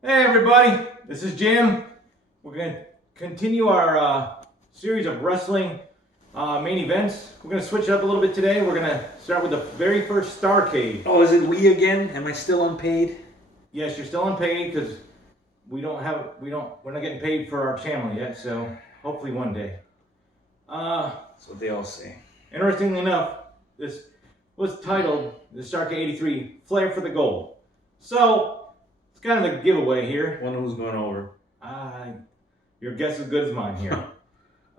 Hey everybody, this is Jim. We're going to continue our series of wrestling main events. We're going to switch it up a little bit today. We're going to start with the very first Starrcade. Oh, is it we again? Am I still unpaid? Yes, you're still unpaid because we're not getting paid for our channel yet. So hopefully one day. That's what they all say. Interestingly enough, this was titled the Starrcade '83 Flair for the Gold. So it's kind of a giveaway here. Wonder who's going over. Your guess is as good as mine here.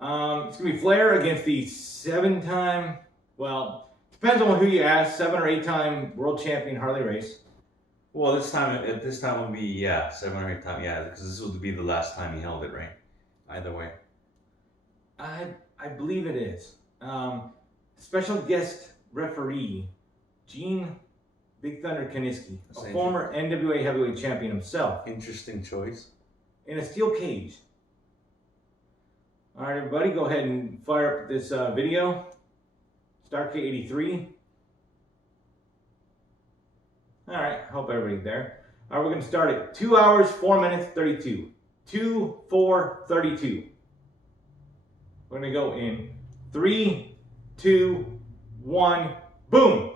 It's going to be Flair against the seven-time, well, depends on who you ask, 7 or 8-time world champion Harley Race. Well, this time will be 7 or 8 times, because this will be the last time he held it, right? Either way. I believe it is. Special guest referee, Gene Big Thunder Kaniski, a former NWA heavyweight champion himself. Interesting choice. In a steel cage. All right, everybody, go ahead and fire up this video. Starrcade '83. All right, hope everybody's there. All right, we're going to start at 2 hours, 4 minutes, 32. 2, 4, 32. We're going to go in 3, 2, 1, boom.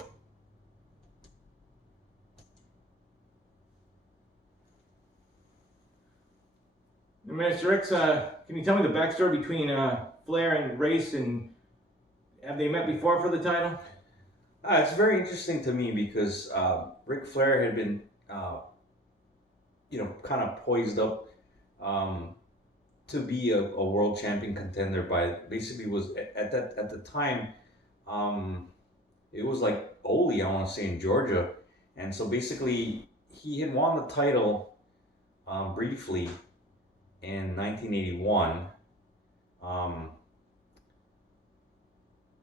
Mr. X, can you tell me the backstory between Flair and Race, and have they met before for the title? It's very interesting to me because Ric Flair had been, kind of poised up to be a world champion contender by basically was at the time. It was like Ole, I want to say, in Georgia, and so basically he had won the title briefly in 1981,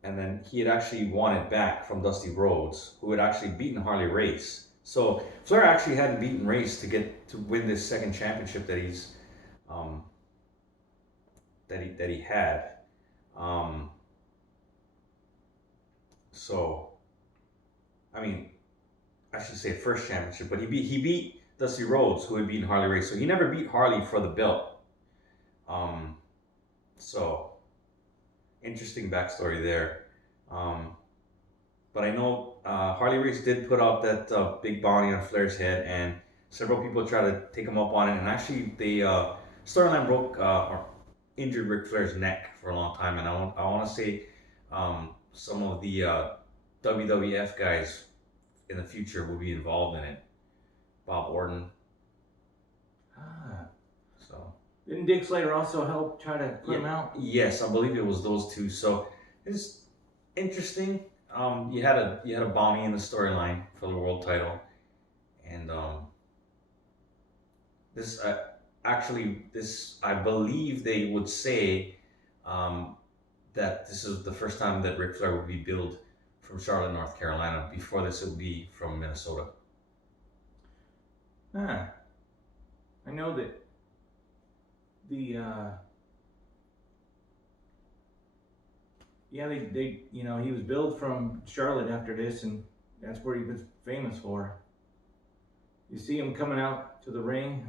and then he had actually won it back from Dusty Rhodes, who had actually beaten Harley Race. So Flair actually hadn't beaten Race to win this second championship that he's that he had. So I mean, I should say first championship, but he beat Dusty Rhodes, who had beaten Harley Race. So he never beat Harley for the belt. So interesting backstory there. But I know Harley Race did put out that big bounty on Flair's head, and several people tried to take him up on it. And actually, the storyline broke or injured Ric Flair's neck for a long time. And I want to say some of the WWF guys in the future will be involved in it. Bob Orton. So didn't Dick Slater also help try to put him out? Yes, I believe it was those two. So it's interesting. You had a bounty in the storyline for the world title, and this I believe they would say that this is the first time that Ric Flair would be billed from Charlotte, North Carolina. Before this, it would be from Minnesota. I know that the they he was billed from Charlotte after this, and that's where he was famous for. You see him coming out to the ring.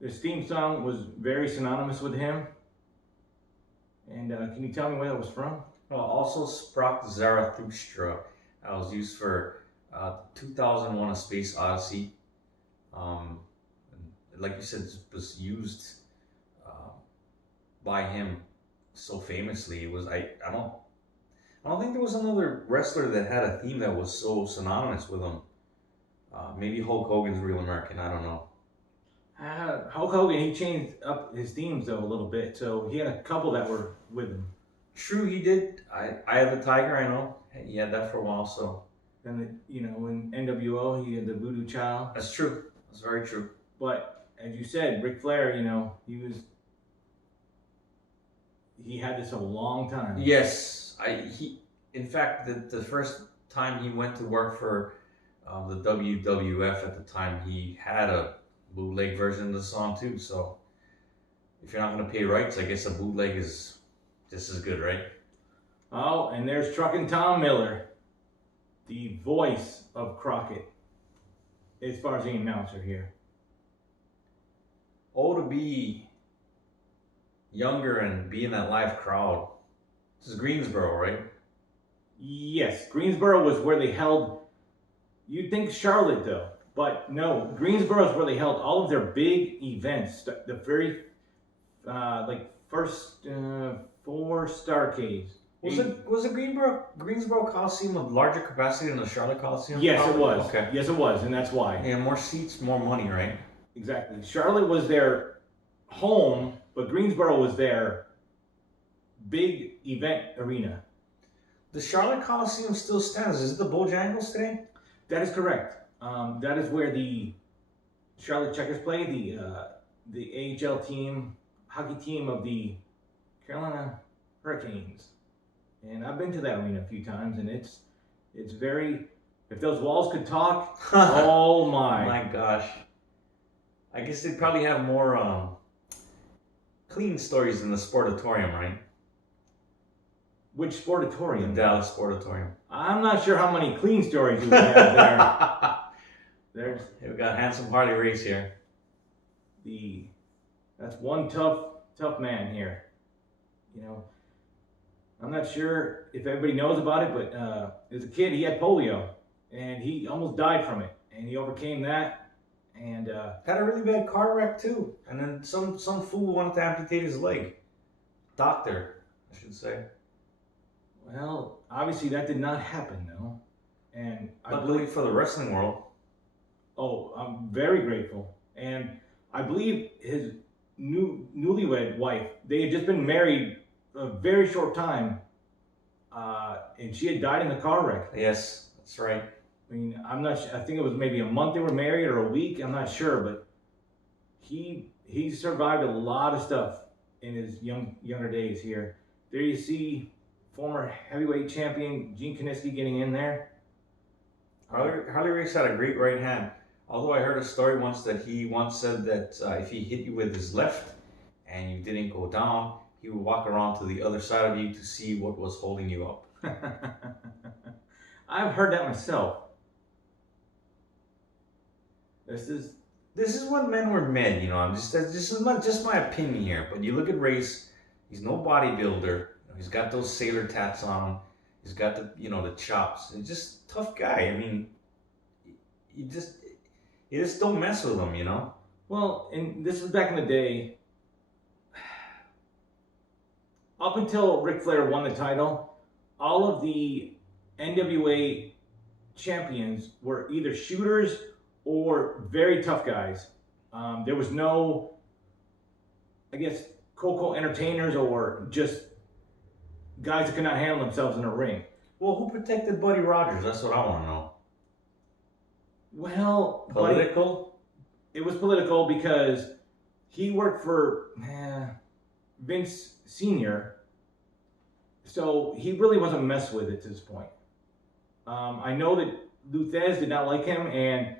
This theme song was very synonymous with him. And can you tell me where that was from? Well, also Sprach Zarathustra was used for 2001: A Space Odyssey. Like you said, it was used by him so famously. It was I don't think there was another wrestler that had a theme that was so synonymous with him. Maybe Hulk Hogan's Real American. I don't know. Hulk Hogan, he changed up his themes though a little bit, so he had a couple that were with him. True, he did. I have the Tiger. I know he had that for a while. So then in NWO he had the Voodoo Child. That's true. That's very true. But as you said, Ric Flair, he had this a long time. Yes, in fact, the first time he went to work for the WWF at the time, he had a bootleg version of the song too. So if you're not going to pay rights, I guess a bootleg is just as good, right? Oh, and there's Truckin' Tom Miller, the voice of Crockett. as far as the announcer here. Oh, to be younger and be in that live crowd. This is Greensboro, right? Yes, Greensboro was where they held. You'd think Charlotte though, but no, Greensboro is where they held all of their big events. The very first 4 Starrcades. Was it Greensboro Coliseum of larger capacity than the Charlotte Coliseum? Yes, Probably? it was. Okay. Yes, it was, and that's why. Yeah, more seats, more money, right? Exactly. Charlotte was their home, but Greensboro was their big event arena. The Charlotte Coliseum still stands. Is it the Bojangles today? That is correct. That is where the Charlotte Checkers play, the AHL team, hockey team of the Carolina Hurricanes. And I've been to that arena a few times, and it's very. If those walls could talk, oh my! My gosh, I guess they'd probably have more clean stories in the Sportatorium, right? Which Sportatorium? The Dallas Sportatorium. I'm not sure how many clean stories you would have there. We've got handsome Harley Race here. That's one tough man here. You know, I'm not sure if everybody knows about it, but as a kid he had polio, and he almost died from it, and he overcame that, and had a really bad car wreck too, and then some fool wanted to amputate his leg. Doctor, I should say. Well, obviously that did not happen though, and I Luckily believe for the wrestling world. Oh, I'm very grateful, and I believe his newlywed wife. They had just been married a very short time, and she had died in a car wreck. Yes, that's right. I mean, I'm not. I think it was maybe a month they were married or a week. I'm not sure, but he survived a lot of stuff in his younger days here. There you see former heavyweight champion Gene Kiniski getting in there. Harley Race had a great right hand. Although I heard a story once that he once said that if he hit you with his left and you didn't go down, he would walk around to the other side of you to see what was holding you up. I've heard that myself. This is when men were men, you know. This is not just my opinion here, but you look at Race. He's no bodybuilder. He's got those sailor tats on him. He's got the chops. He's just a tough guy. I mean, you just don't mess with him, you know. Well, and this is back in the day. Up until Ric Flair won the title, all of the NWA champions were either shooters or very tough guys. There was no, I guess, quote-unquote entertainers or just guys that could not handle themselves in a ring. Well, who protected Buddy Rogers? That's what I want to know. Well, political? It was political because he worked for Vince Sr., so he really wasn't messed with it to this point. I know that Luthez did not like him, and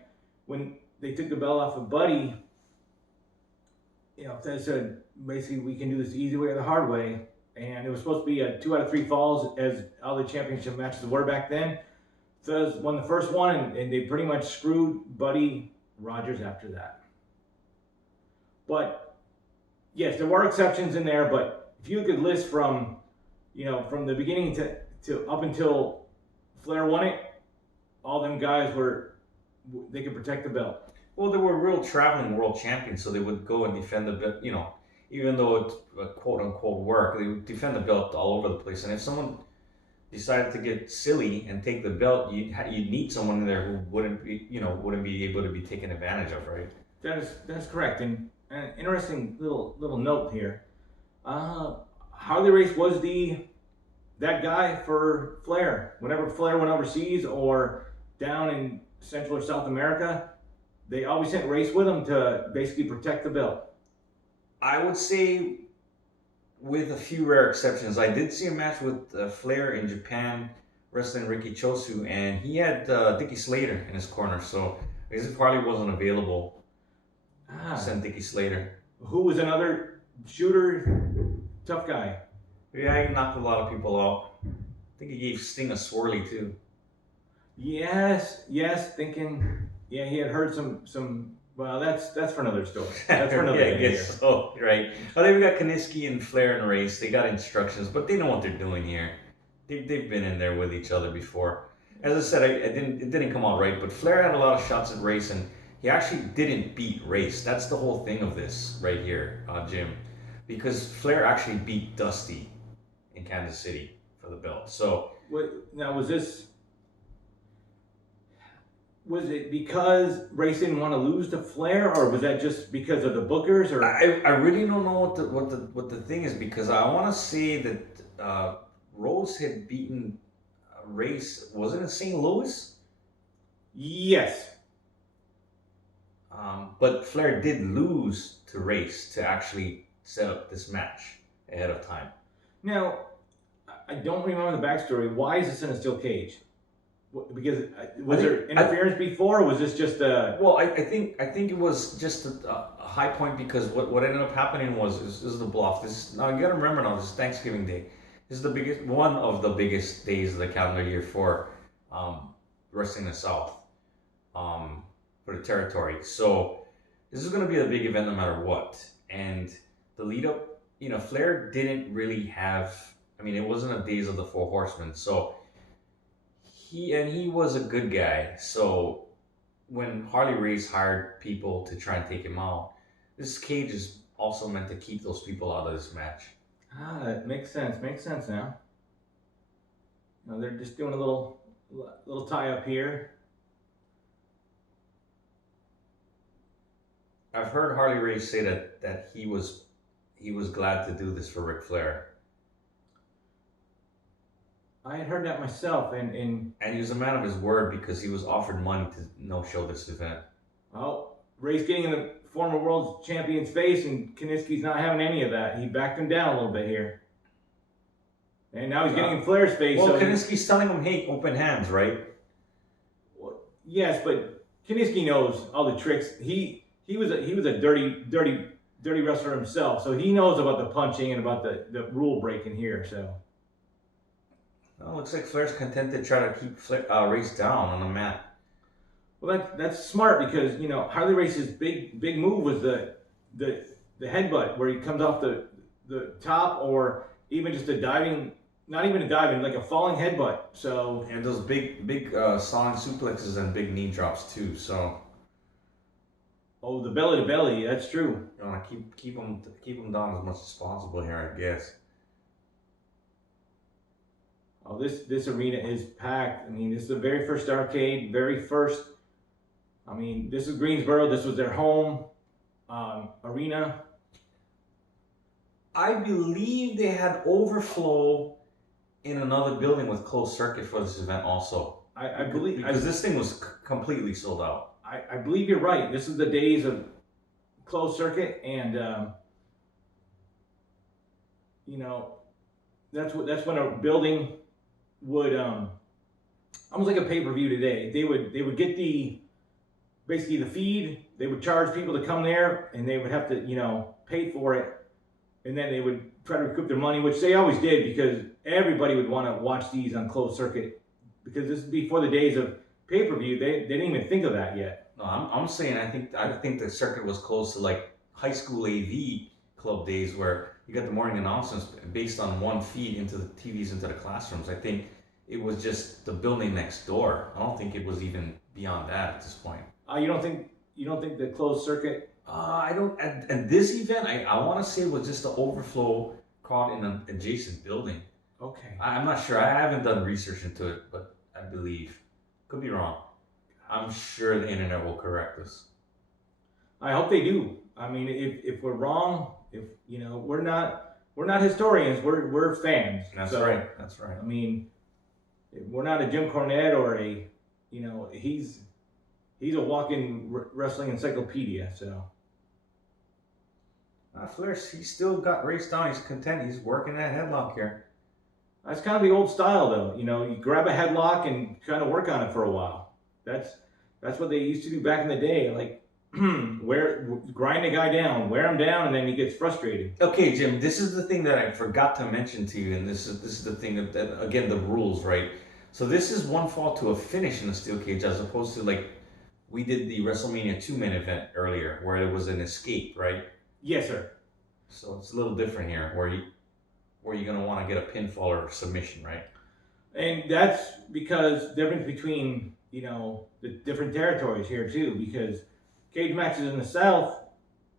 when they took the belt off of Buddy, Luthez said, basically, we can do this the easy way or the hard way. And it was supposed to be a 2 out of 3 falls, as all the championship matches were back then. Luthez won the first one, and they pretty much screwed Buddy Rogers after that. But yes, there were exceptions in there. But if you could list from the beginning to up until Flair won it, all them guys they could protect the belt. Well, they were real traveling world champions, so they would go and defend the belt. You know, even though it's a quote unquote work, they would defend the belt all over the place. And if someone decided to get silly and take the belt, you'd need someone in there who wouldn't be able to be taken advantage of, right? That's correct. And an interesting little note here. Harley Race was that guy for Flair. Whenever Flair went overseas or down in Central or South America, they always sent Race with him to basically protect the belt. I would say, with a few rare exceptions, I did see a match with Flair in Japan wrestling Ricky Chosu, and he had Dickie Slater in his corner. So I guess if Harley wasn't available, send Dickie Slater. Who was another shooter, tough guy. Yeah, he knocked a lot of people out. I think he gave Sting a swirly too. Yes, thinking Yeah, he had heard some. Well, that's for another story. That's for another Yeah, I day guess here. so, right? Oh, they've got Kaniski and Flair and Race. They got instructions, but they know what they're doing here. They've been in there with each other before. As I said, it didn't come out right, but Flair had a lot of shots at Race, and he actually didn't beat Race. That's the whole thing of this right here, Jim, because Flair actually beat Dusty in Kansas City for the belt. So What now was it because Race didn't want to lose to Flair, or was that just because of the bookers? Or I really don't know what the thing is because I want to say that Rose had beaten Race. Wasn't it St. Louis? yes. But Flair did lose to Race to actually set up this match ahead of time. Now, I don't remember the backstory. Why is this in a steel cage? Because was there interference before, or was this just a? Well, I think it was just a high point because what ended up happening was this is the bluff. This now you got to remember now. This is Thanksgiving Day. This is the biggest one of the biggest days of the calendar year for wrestling in the South, for the territory. So this is going to be a big event no matter what. And the lead up, Flair didn't really have. I mean, it wasn't a Days of the Four Horsemen, so. He was a good guy. So when Harley Race hired people to try and take him out, this cage is also meant to keep those people out of this match. It makes sense. Makes sense now. They're just doing a little tie up here. I've heard Harley Race say that he was glad to do this for Ric Flair. I had heard that myself, and he was a man of his word because he was offered money to no-show this event. well, Ray's getting in the former world champion's face, and Kaniski's not having any of that. He backed him down a little bit here, and now he's getting in Flair's face. Well, so Kaniski's telling him, "Hey, open hands, right?" Well, yes, but Kaniski knows all the tricks. He was a dirty wrestler himself, so he knows about the punching and about the rule breaking here. So. Well, looks like Flair's content to try to keep Race down on the mat. Well, that's smart because Harley Race's big move was the headbutt where he comes off the top, or even just a diving, not even a diving, like a falling headbutt. So and those big sawing suplexes and big knee drops too. So the belly to belly, that's true. You want to keep them down as much as possible here, I guess. Oh, this arena is packed. I mean, this is the very first Starrcade, very first. I mean, this is Greensboro. This was their home arena. I believe they had overflow in another building with closed circuit for this event also. I believe because this thing was completely sold out. I believe you're right. This is the days of closed circuit, and that's when a building would almost like a pay-per-view today. They would get basically the feed. They would charge people to come there, and they would have to pay for it, and then they would try to recoup their money, which they always did because everybody would want to watch these on closed circuit because this is before the days of pay-per-view. They didn't even think of that yet. No, I'm saying I think the circuit was close to like high school AV club days where you got the morning announcements based on one feed into the TVs into the classrooms. I think it was just the building next door. I don't think it was even beyond that at this point. You don't think the closed circuit? I don't. And this event, I want to say was just the overflow caught in an adjacent building. Okay. I'm not sure. I haven't done research into it, but I believe could be wrong. I'm sure the internet will correct us. I hope they do. I mean, if we're wrong, if we're not historians, we're fans. That's right. That's right. I mean, we're not a Jim Cornette or a, he's a walking wrestling encyclopedia. So. Flair, he's still got Race down. He's content. He's working that headlock here. That's kind of the old style, though. You grab a headlock and kind of work on it for a while. That's what they used to do back in the day. Like. Grind a guy down, wear him down, and then he gets frustrated. Okay, Jim, this is the thing that I forgot to mention to you, and this is the thing that again, the rules, right? So this is one fall to a finish in the steel cage as opposed to like we did the WrestleMania 2 main event earlier, where it was an escape, right? Yes, sir. So it's a little different here, where you're gonna want to get a pinfall or submission, right? And that's because difference between, you know, the different territories here too, because cage matches in the South,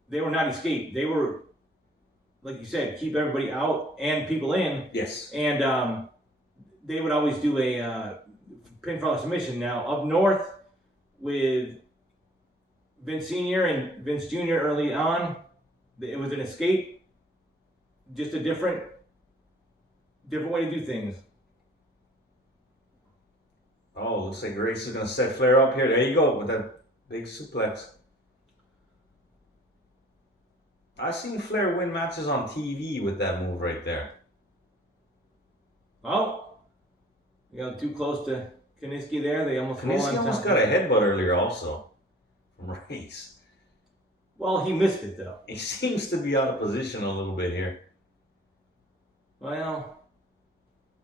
they were not escape. They were, like you said, keep everybody out and people in. Yes. And they would always do a pinfall submission. Now up north with Vince Senior and Vince Junior early on, it was an escape, just a different way to do things. Oh, looks like Grace is gonna set Flair up here. There you go with that big suplex. I've seen Flair win matches on TV with that move right there. Oh, you got too close to Kiniski there. They almost Kiniski almost got a headbutt earlier also from Race. Well, he missed it though. He seems to be out of position a little bit here. Well,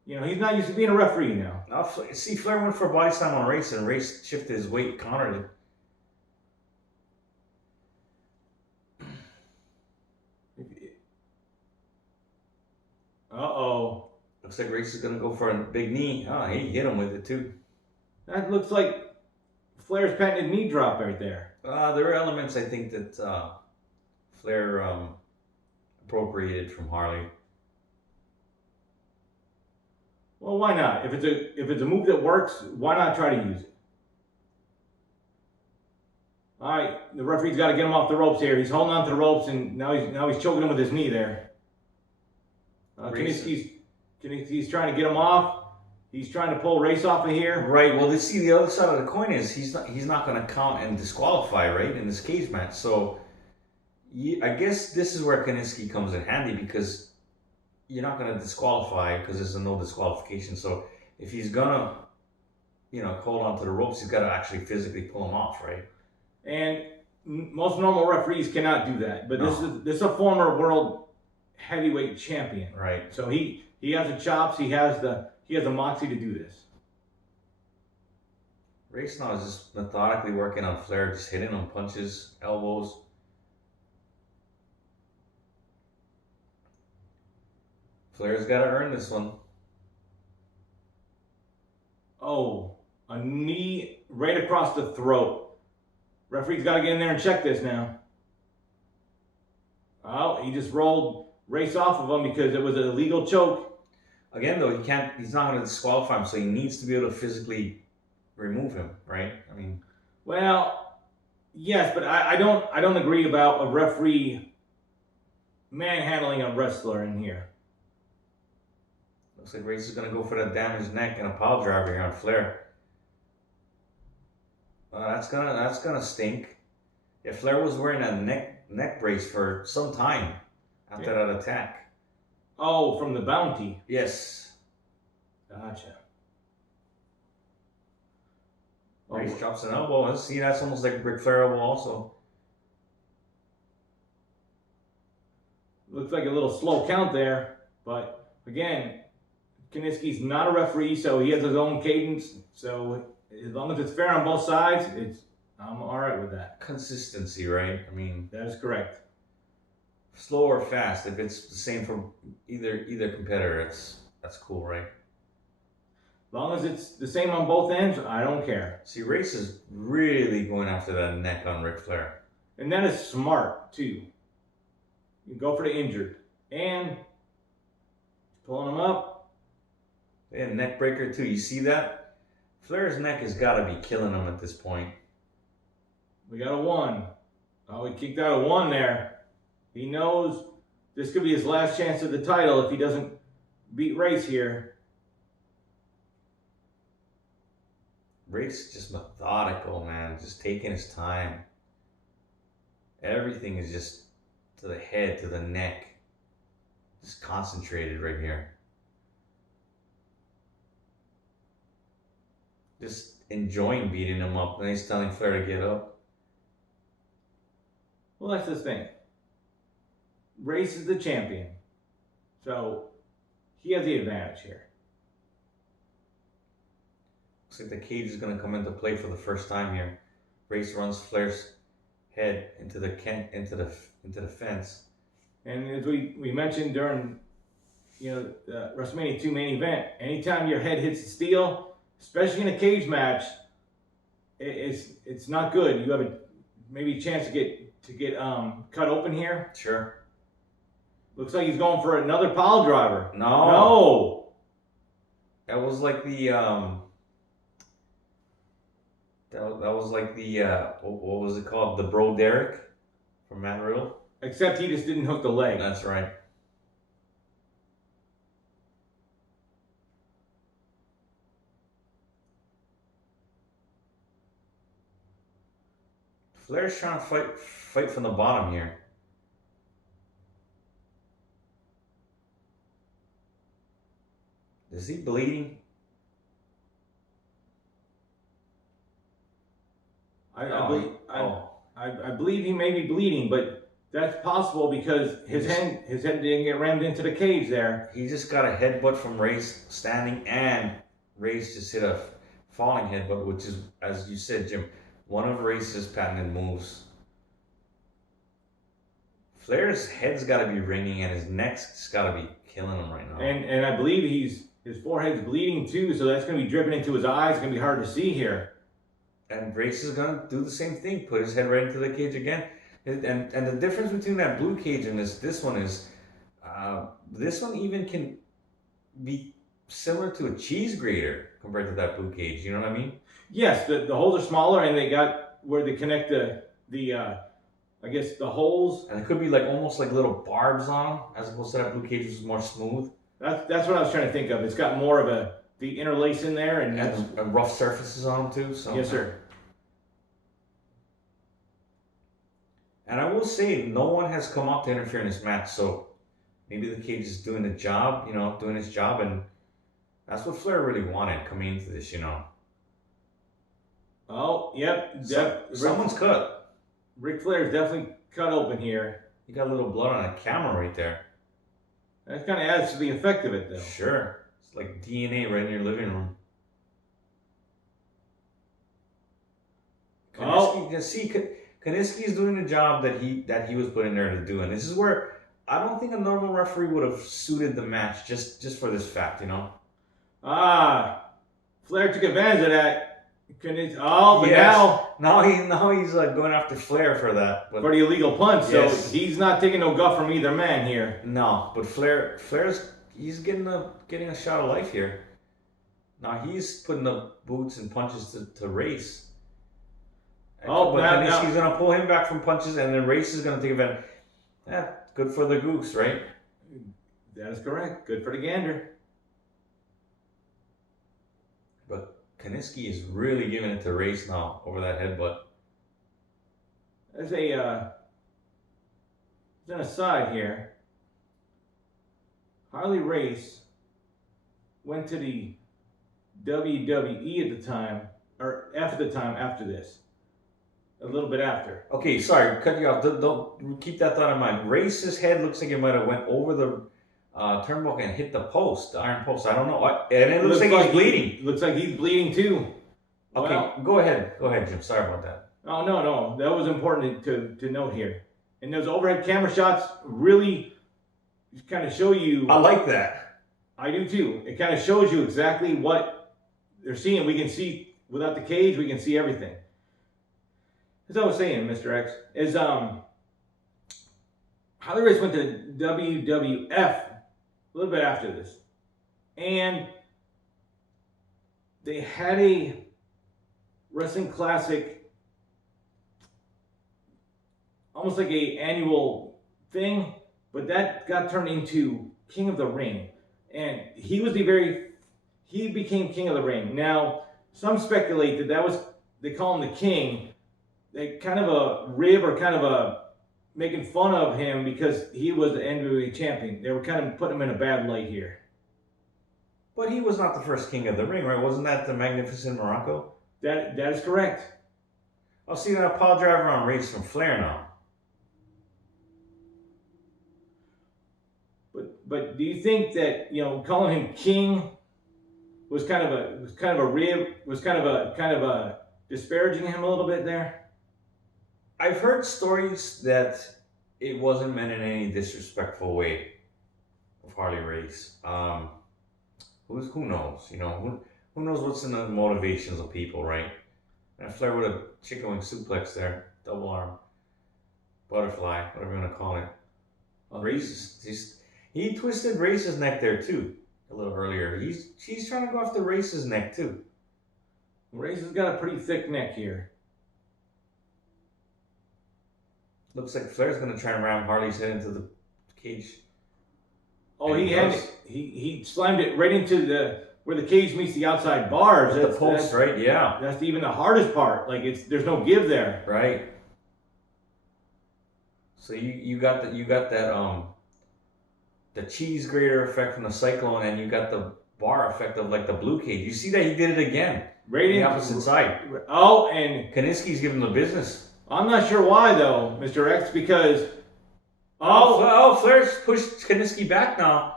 you know, he's not used to being a referee now. See, Flair went for a body slam on Race, and Race shifted his weight, countered it. Uh-oh. Looks like Race is going to go for a big knee. Oh, he hit him with it too. That looks like Flair's patented knee drop right there. There are elements I think that Flair appropriated from Harley. Well, why not? If it's a move that works, why not try to use it? All right, the referee's got to get him off the ropes here. He's holding on to the ropes, and now he's choking him with his knee there. Kiniski's trying to get him off. He's trying to pull Race off of here. Right. Well, see, the other side of the coin is he's not going to count and disqualify, right, in this cage match. So, I guess this is where Kiniski comes in handy, because you're not going to disqualify because there's a no disqualification. So, if he's gonna, hold on to the ropes, he's got to actually physically pull him off, right? And most normal referees cannot do that. But this is a former world heavyweight champion, right? So he has the chops. He has the moxie to do this. Race now is just methodically working on Flair, just hitting him, punches, elbows. Flair's got to earn this one. Oh, a knee right across the throat. Referee's got to get in there and check this now. Oh, he just rolled Race off of him because it was an illegal choke. Again, though, he's not going to disqualify him, so he needs to be able to physically remove him, right? I mean, well, yes, but I don't agree about a referee manhandling a wrestler in here. Looks like Race is going to go for that damaged neck and a pile driver here on Flair. That's gonna stink. Yeah, Flair was wearing a neck brace for some time after that attack. Oh, from the bounty. Yes. Gotcha. Race drops an elbow. See, that's almost like a Ric Flair elbow also. Looks like a little slow count there, but again, Kiniski's not a referee, so he has his own cadence. So as long as it's fair on both sides, I'm all right with that. Consistency, right? I mean, that is correct. Slow or fast, if it's the same for either competitor, that's cool, right? As long as it's the same on both ends, I don't care. See, Race is really going after that neck on Ric Flair. And that is smart, too. You go for the injured. And pulling him up. And neck breaker, too. You see that? Flair's neck has got to be killing him at this point. We got a 1. Oh, he kicked out a 1 there. He knows this could be his last chance at the title if he doesn't beat Race here. Race just methodical, man. Just taking his time. Everything is just to the head, to the neck. Just concentrated right here. Just enjoying beating him up. And he's telling Flair to get up. Well, that's the thing. Race is the champion. So he has the advantage here. Looks like the cage is going to come into play for the first time here. Race runs Flair's head into the fence. And as we mentioned during the WrestleMania 2 main event, anytime your head hits the steel, especially in a cage match, it's not good. You have maybe a chance to get cut open here. Sure. Looks like he's going for another pile driver. No. That was like the that was like the what was it called? The Bro Derek from Matt Riddle. Except he just didn't hook the leg. That's right. Flair's trying to fight from the bottom here. Is he bleeding? I believe he may be bleeding, but that's possible because his head didn't get rammed into the cage there. He just got a headbutt from Ray's standing, and Ray's just hit a falling headbutt, which is, as you said, Jim, one of Ray's patented moves. Flair's head's got to be ringing, and his neck's got to be killing him right now. And I believe his forehead's bleeding too, so that's going to be dripping into his eyes. It's going to be hard to see here. And Race is going to do the same thing, put his head right into the cage again. And the difference between that blue cage and this one is, this one even can be similar to a cheese grater compared to that blue cage. You know what I mean? Yes, the holes are smaller, and they got where they connect the I guess the holes. And it could be like almost like little barbs on them, as opposed to that blue cage, which is more smooth. That's what I was trying to think of. It's got more of the interlace in there, and rough surfaces on them too. So yes, sir. And I will say, no one has come up to interfere in this match, so maybe the cage is doing the job, doing its job, and that's what Flair really wanted coming into this, Oh, yep. Someone's cut. Ric Flair's definitely cut open here. You got a little blood on a camera right there. That kind of adds to the effect of it, though. Sure. It's like DNA right in your living room. Kaniski's doing the job that he was put in there to do, and this is where I don't think a normal referee would have suited the match just for this fact, Flair took advantage of that. But yes. now he's going after Flair for that, for the illegal punch. Yes. So he's not taking no guff from either man here. No, but Flair's getting a shot of life here. Now he's putting the boots and punches to Race. But Kaniski's going to pull him back from punches, and then Race is going to take advantage. Yeah, good for the goose, right? That is correct. Good for the gander. But Kaniski is really giving it to Race now over that headbutt. There's an aside here. Harley Race went to the WWE at the time, or after the time after this. A little bit after. Okay, sorry, cut you off. Don't keep that thought in mind. Race's head looks like it might have went over the turnbuckle and hit the post, the iron post. I don't know. And it looks like he's bleeding. Looks like he's bleeding too. Okay, well, go ahead, Jim. Sorry about that. Oh no, that was important to note here. And those overhead camera shots really kind of show you. I like that. I do too. It kind of shows you exactly what they're seeing. We can see without the cage. We can see everything. As I was saying, Mr. X, is Harley Race went to WWF a little bit after this. And they had a wrestling classic, almost like a annual thing, but that got turned into King of the Ring. And he became King of the Ring. Now, some speculate that was, they call him the King, they kind of a rib or kind of a making fun of him because he was the NWA champion. They were kind of putting him in a bad light here. But he was not the first King of the Ring, right? Wasn't that the Magnificent Morocco? That is correct. I'll see that pile driver on Race from Flair now. But do you think that calling him King was kind of a rib, was kind of a disparaging him a little bit there? I've heard stories that it wasn't meant in any disrespectful way of Harley Race. Who knows? You know, who knows what's in the motivations of people, right? And Flair with a chicken wing suplex there, double arm, butterfly, whatever you want to call it. Race, he twisted Race's neck there too a little earlier. She's trying to go after Race's neck too. Race has got a pretty thick neck here. Looks like Flair's gonna try and ram Harley's head into the cage. Oh, he slammed it right into where the cage meets the outside bars. That's the post, right? Yeah. That's even the hardest part. Like there's no give there. Right. So you got that the cheese grater effect from the cyclone, and you got the bar effect of like the blue cage. You see that he did it again. Right the opposite side. Oh, and Kaniski's giving the business. I'm not sure why though, Mr. X, because Flair's pushed Kaniski back now.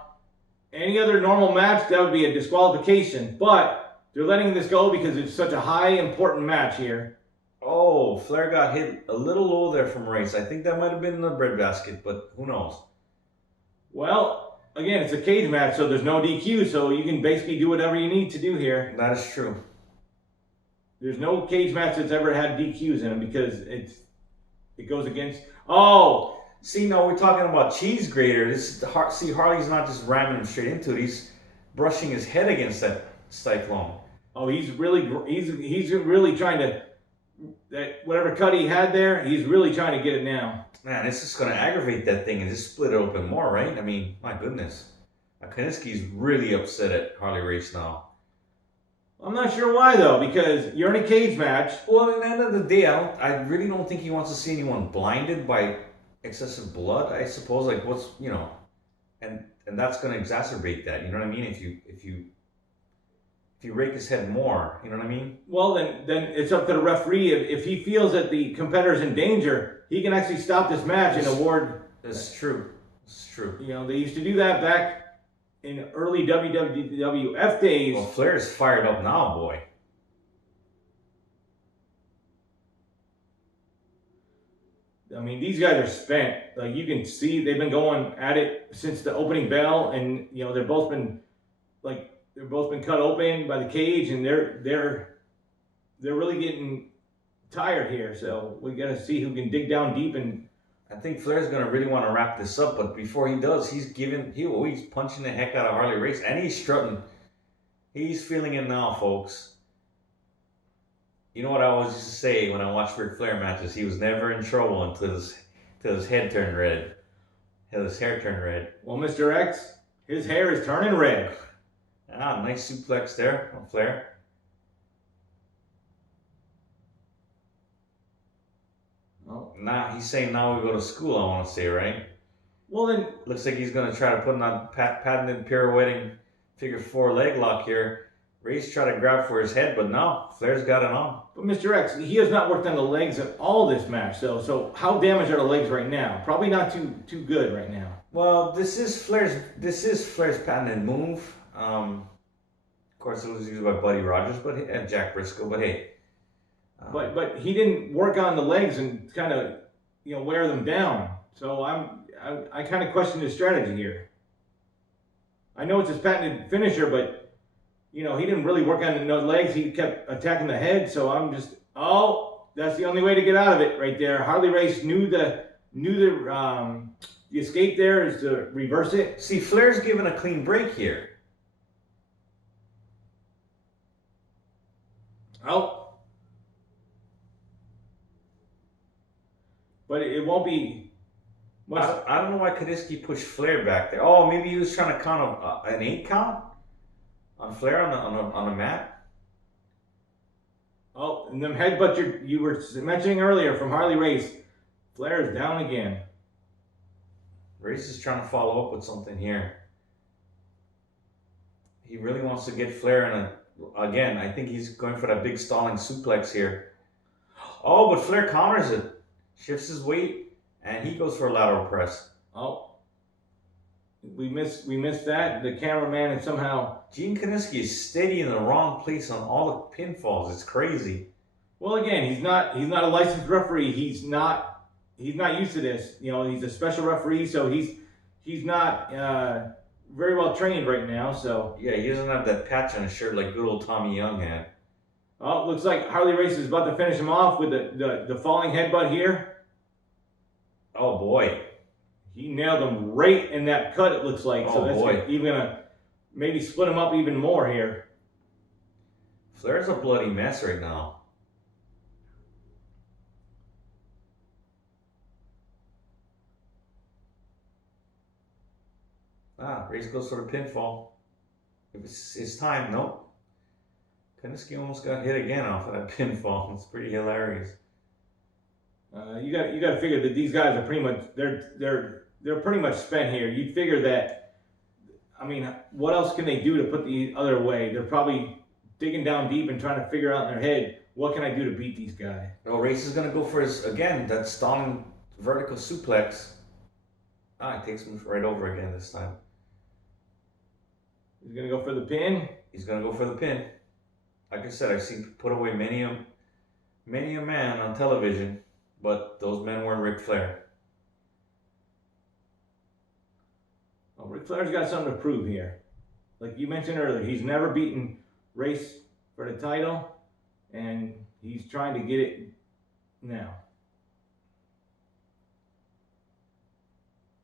Any other normal match, that would be a disqualification. But they're letting this go because it's such a high, important match here. Oh, Flair got hit a little low there from Race. I think that might have been in the breadbasket, but who knows? Well, again, it's a cage match, so there's no DQ, so you can basically do whatever you need to do here. That is true. There's no cage match that's ever had DQs in them because it goes against... Oh! See, now we're talking about cheese grater. See, Harley's not just ramming him straight into it. He's brushing his head against that cyclone. Oh, he's really trying to... whatever cut he had there, he's really trying to get it now. Man, it's just going to aggravate that thing and just split it open more, right? I mean, my goodness. Kaniski's really upset at Harley Race now. I'm not sure why, though, because you're in a cage match. Well, at the end of the day, I really don't think he wants to see anyone blinded by excessive blood, I suppose. Like, what's, you know, and that's going to exacerbate that, you know what I mean? If you rake his head more, you know what I mean? Well, then it's up to the referee. If he feels that the competitor's in danger, he can actually stop this match and award... That's true. It's true. You know, they used to do that back in early WWF days. Well, Flair's fired up now, boy. I mean, these guys are spent. Like, you can see they've been going at it since the opening bell, and you know they've both been cut open by the cage, and they're really getting tired here. So we got to see who can dig down deep. And I think Flair's gonna really want to wrap this up, but before he does, he's punching the heck out of Harley Race, and he's strutting. He's feeling it now, folks. You know what I always used to say when I watched Ric Flair matches? He was never in trouble until his head turned red. Until his hair turned red. Well, Mr. X, his hair is turning red. Ah, nice suplex there on Flair. Oh. Nah, he's saying now we go to school, I want to say, right? Well, then... Looks like he's going to try to put on patented pirouetting figure 4 leg lock here. Race tried to grab for his head, but no, Flair's got it on. But Mr. X, he has not worked on the legs at all this match, though. So how damaged are the legs right now? Probably not too good right now. Well, this is Flair's patented move. Of course, it was used by Buddy Rogers, and Jack Briscoe. But hey, but he didn't work on the legs and kind of wear them down. So I kind of question his strategy here. I know it's his patented finisher, but he didn't really work on the legs. He kept attacking the head. So I'm just that's the only way to get out of it right there. Harley Race knew the escape there is to reverse it. See, Flair's given a clean break here. Oh. But it won't be much. I don't know why Kaniski pushed Flair back there. Oh, maybe he was trying to count an 8 count on Flair on the mat. Oh, and them headbutts you were mentioning earlier from Harley Race. Flair is down again. Race is trying to follow up with something here. He really wants to get Flair again. I think he's going for that big stalling suplex here. Oh, but Flair counters it. Shifts his weight, and he goes for a lateral press. Oh. We missed that. The cameraman and somehow... Gene Kaniski is steady in the wrong place on all the pinfalls. It's crazy. Well, again, he's not a licensed referee. He's not used to this. You know, he's a special referee, so he's not very well trained right now. So Yeah, he doesn't have that patch on his shirt like good old Tommy Young had. oh, looks like Harley Race is about to finish him off with the falling headbutt here. Oh boy. He nailed him right in that cut. It looks like. So Oh, that's boy. even gonna maybe split him up even more here. Flair's a bloody mess right now. Race goes for the pinfall. If it's time, nope. Kaniski almost got hit again off of that pinfall. It's pretty hilarious. You got to figure that these guys are pretty much they're pretty much spent here. You'd figure that. I mean, what else can they do to put the other away? They're probably digging down deep and trying to figure out in their head, what can I do to beat these guys? Oh, Race is gonna go for his again that stalling vertical suplex. He takes him right over again this time. He's gonna go for the pin. He's gonna go for the pin. Like I said, I've seen put away many a man on television, but those men weren't Ric Flair. Well, Ric Flair's got something to prove here. Like you mentioned earlier, he's never beaten Race for the title, and he's trying to get it now.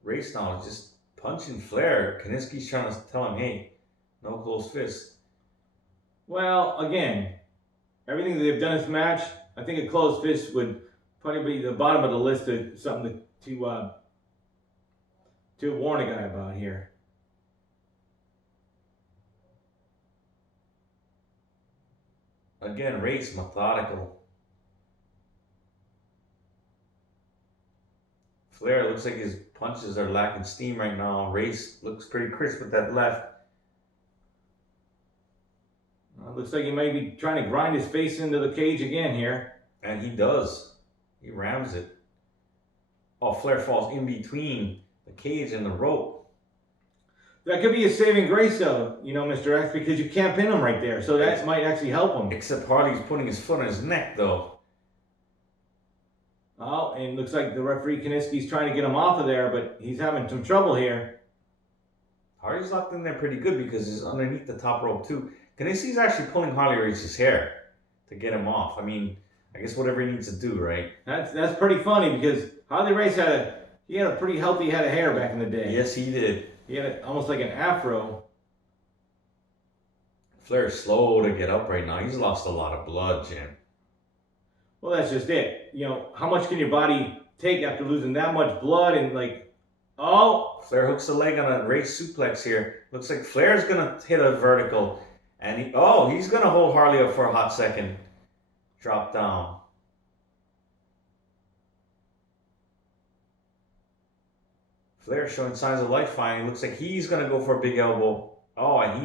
Race now is just punching Flair. Kaniski's trying to tell him, hey, no closed fists. Well, again, everything that they've done in this match, I think a closed fist would probably be the bottom of the list of something to warn a guy about here. Again, Race methodical. Flair looks like his punches are lacking steam right now. Race looks pretty crisp with that left. Looks like he may be trying to grind his face into the cage again here. And he does. He rams it. Oh, Flair falls in between the cage and the rope. That could be a saving grace, though, you know, Mr. X, because you can't pin him right there. So that might actually help him. Except Harley's putting his foot on his neck, though. Oh, and looks like the referee Kaniski's trying to get him off of there, but he's having some trouble here. Harley's locked in there pretty good because he's underneath the top rope, too. Kaniski's actually pulling Harley Race's hair to get him off. I mean, I guess whatever he needs to do, right? That's pretty funny because Harley Race had a pretty healthy head of hair back in the day. Yes, he did. He had almost like an afro. Flair's slow to get up right now. He's lost a lot of blood, Jim. Well, that's just it. You know, how much can your body take after losing that much blood and like, oh. Flair hooks the leg on a Race suplex here. Looks like Flair's going to hit a vertical. And he's going to hold Harley up for a hot second. Drop down. Flair showing signs of life finally. Looks like he's going to go for a big elbow. Oh, and he